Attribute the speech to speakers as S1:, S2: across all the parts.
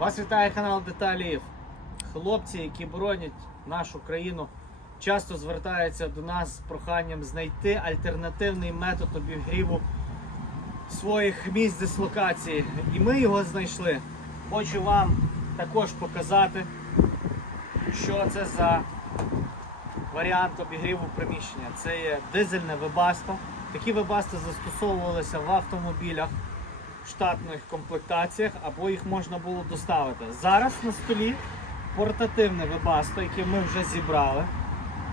S1: Вас вітає канал Деталіїв. Хлопці, які боронять нашу країну, часто звертаються до нас з проханням знайти альтернативний метод обігріву своїх місць дислокації. І ми його знайшли. Хочу вам також показати, що це за варіант обігріву приміщення. Це є дизельне вебасто. Такі вебасти застосовувалися в автомобілях штатних комплектаціях, або їх можна було доставити. Зараз на столі портативне вебасто, яке ми вже зібрали.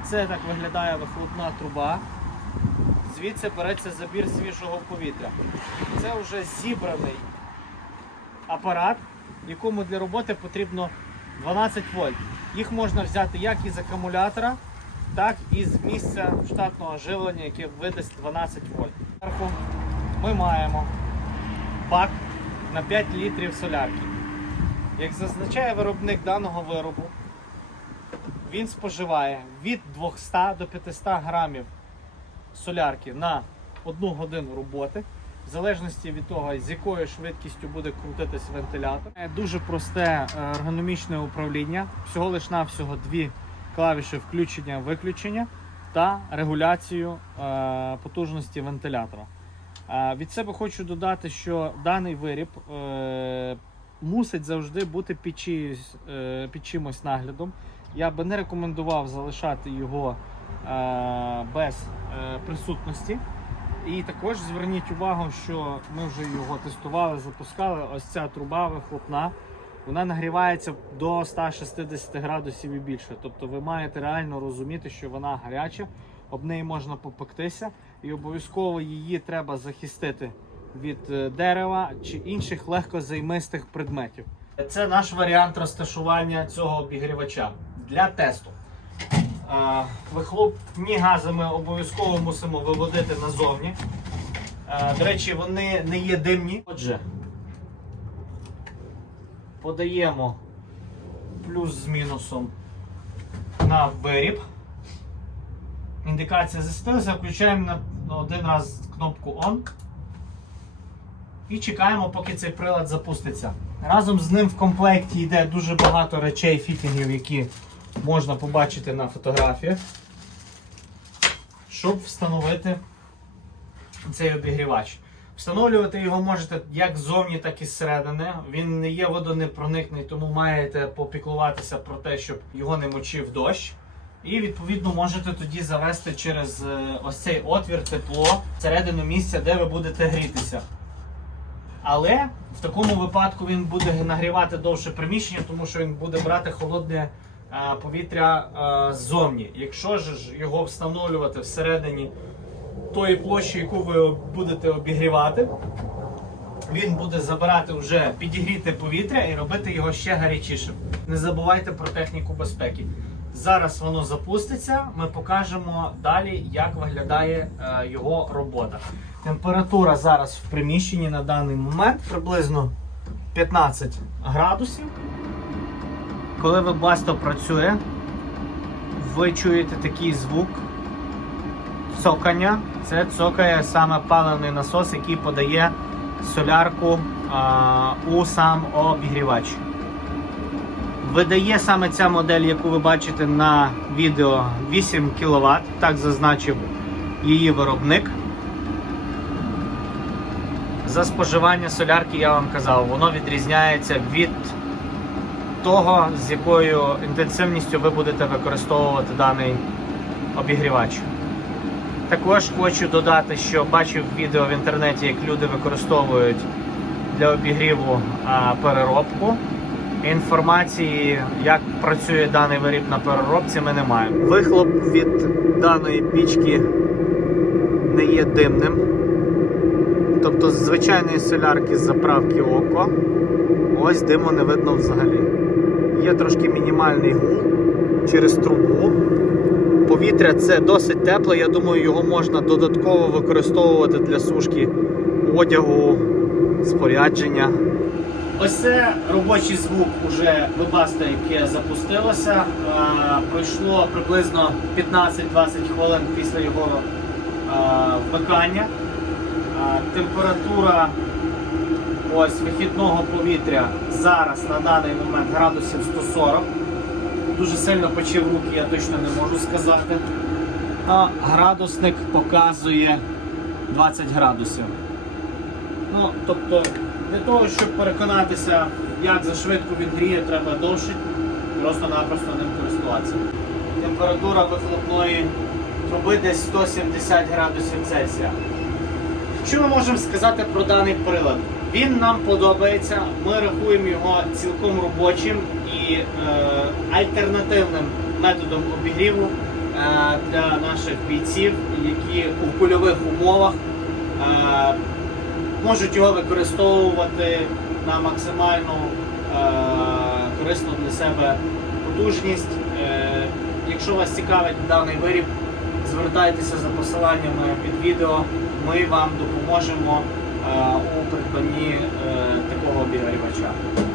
S1: Це так виглядає вихлопна труба. Звідси береться забір свіжого повітря. Це вже зібраний апарат, якому для роботи потрібно 12 вольт. Їх можна взяти як із акумулятора, так і з місця штатного живлення, яке видасть 12 вольт. Ми маємо бак на 5 літрів солярки. Як зазначає виробник даного виробу, він споживає від 200 до 500 грамів солярки на одну годину роботи, в залежності від того, з якою швидкістю буде крутитись вентилятор. Дуже просте е, ергономічне управління, всього лиш навсього дві клавіші включення-виключення та регуляцію е, потужності вентилятора. Від себе хочу додати, що даний виріб е, мусить завжди бути під, чиюсь, е, під чимось наглядом. Я би не рекомендував залишати його е, без присутності. І також зверніть увагу, що ми вже його тестували, запускали. Ось ця труба вихлопна. Вона нагрівається до 160 градусів і більше. Тобто ви маєте реально розуміти, що вона гаряча, об неї можна попектися, і обов'язково її треба захистити від е, дерева чи інших легкозаймистих предметів. Це наш варіант розташування цього обігрівача для тесту. Вихлопні гази ми обов'язково мусимо виводити назовні. До речі, вони не є димні. Отже, подаємо плюс з мінусом на виріб. Індикація засвітилася, включаємо на один раз кнопку ON і чекаємо, поки цей прилад запуститься. Разом з ним в комплекті йде дуже багато речей, фітінгів, які можна побачити на фотографіях, щоб встановити цей обігрівач. Встановлювати його можете як ззовні, так і зсередини. Він не є водонепроникний, тому маєте попіклуватися про те, щоб його не мочив дощ. І відповідно можете тоді завести через е, ось цей отвір тепло всередину місця, де ви будете грітися. Але в такому випадку він буде нагрівати довше приміщення, тому що він буде брати холодне е, повітря е, ззовні. Якщо ж його встановлювати всередині тої площі, яку ви будете обігрівати, він буде забирати вже підігріте повітря і робити його ще гарячішим. Не забувайте про техніку безпеки. Зараз воно запуститься, ми покажемо далі, як виглядає е, його робота. Температура зараз в приміщенні на даний момент приблизно 15 градусів. Коли вебасто працює, ви чуєте такий звук цокання. Це цокає саме паливний насос, який подає солярку а, у сам обігрівач. Видає саме ця модель, яку ви бачите на відео 8 кВт, так зазначив її виробник. За споживання солярки я вам казав, воно відрізняється від того, з якою інтенсивністю ви будете використовувати даний обігрівач. Також хочу додати, що бачив відео в інтернеті, як люди використовують для обігріву переробку. Інформації, як працює даний виріб на переробці, ми не маємо. Вихлоп від даної пічки не є димним. Тобто з звичайної солярки з заправки око, ось диму не видно взагалі. Є трошки мінімальний гул через трубу. Повітря це досить тепле, я думаю, його можна додатково використовувати для сушки одягу, спорядження. Ось це робочий звук уже вебаста, яке запустилося. Е, Пройшло приблизно 15-20 хвилин після його е, вмикання. Е, Температура ось вихідного повітря зараз на даний момент градусів 140. Дуже сильно почив руки, я точно не можу сказати. А градусник показує 20 градусів. Ну, тобто, для того, щоб переконатися, як за швидко він гріє, треба довше просто-напросто ним користуватися. Температура вихлопної труби десь 170 градусів Цельсія. Що ми можемо сказати про даний прилад? Він нам подобається, ми рахуємо його цілком робочим і е, альтернативним методом обігріву е, для наших бійців, які у польових умовах е, можуть його використовувати на максимальну е, корисну для себе потужність. Е, якщо вас цікавить даний виріб, звертайтеся за посиланнями під відео. Ми вам допоможемо е, у придбанні е, такого обігрівача.